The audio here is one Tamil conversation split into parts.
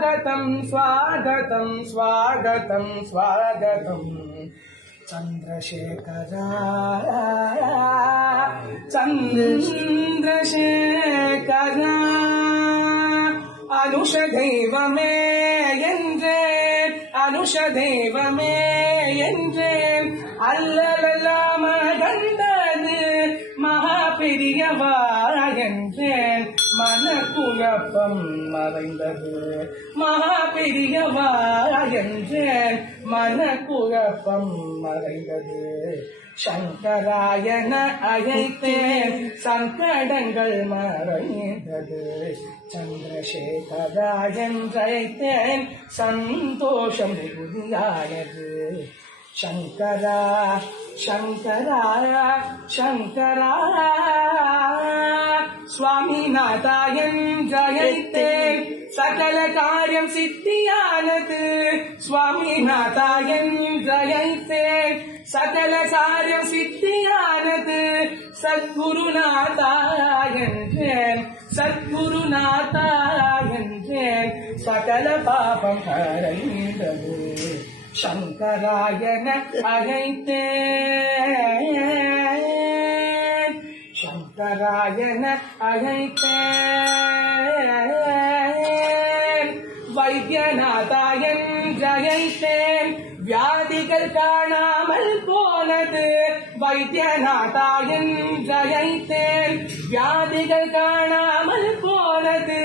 स्वागतं स्वागतं स्वागतं स्वागतं चन्द्रशेखरा चन्द्रशेखरा अनुष दैवमे என்றேன் அனுஷ தெய்வமே என்றேன் அல்லலெல்லாம் அகண்டது மகா பெரியவா என்றேன் மனக்குழப்பம் மறைந்தது மகா பெரியவா என்றேன் மனக்குழப்பம் மறைந்தது சங்கராயன அழைத்தேன் சங்கடங்கள் மறைந்தது சந்திரசேகரா என்றழைத்தேன் சந்தோஷம் மிகுதியானது சங்கரா சங்கரா சங்கரா சுவாமிநாதா என்றழைத்தேன் சகல காரியம் சித்தியானது சுவாமிநாதா என்றழைத்தேன் சகல காரியம் சித்தியானது சத்குருநாதா என்றேன் சத்குருநாதா என்றேன் சகல பாபம் கரைந்தது சங்கராயன அழைத்தேன் சங்கராயன அழைத்தேன் வைத்தியநாதா என்றழைத்தேன் வியாதிகள் காணாமல் போனது வைத்தியநாதா என்றழைத்தேன் வியாதிகள் காணாமல் போனது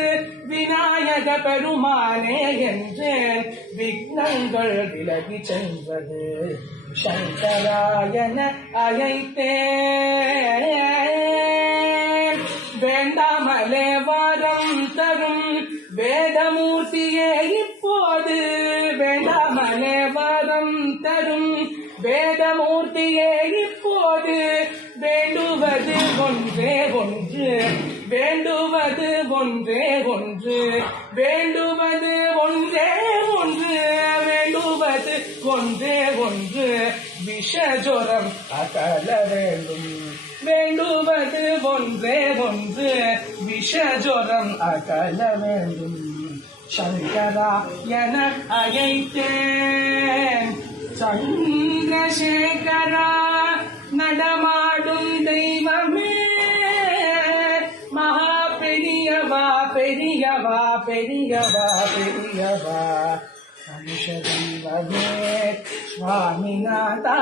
விநாயக பெருமானே என்றேன் விக்னங்கள் விலகி சென்றது சங்கராயன அழைத்தேன் வேண்டாமலே வாரம் தரும் வேதமூர்த்தியே இப்போது வேண்டாமலே வாரம் தரும் வேதமூர்த்தியே இப்போது வேண்டுவது ஒன்றே ஒன்று வேண்டுவது ஒன்றே ஒன்று வேண்டுவது ஒன்றே ஒன்று வேண்டுவது ஒன்றே ஒன்று விஷஜோரம் அகல வேண்டும் வேண்டுவது ஒன்றே ஒன்று விஷஜோரம் அகல வேண்டும் சங்கரா என அழைத்தேன் சந்திரசேகரா நடமாடும் தெய்வமே மகா பெரியவா பெரியவா பெரியவா பெரியவா அனுஷ தெய்வமே சுவாமிநாதா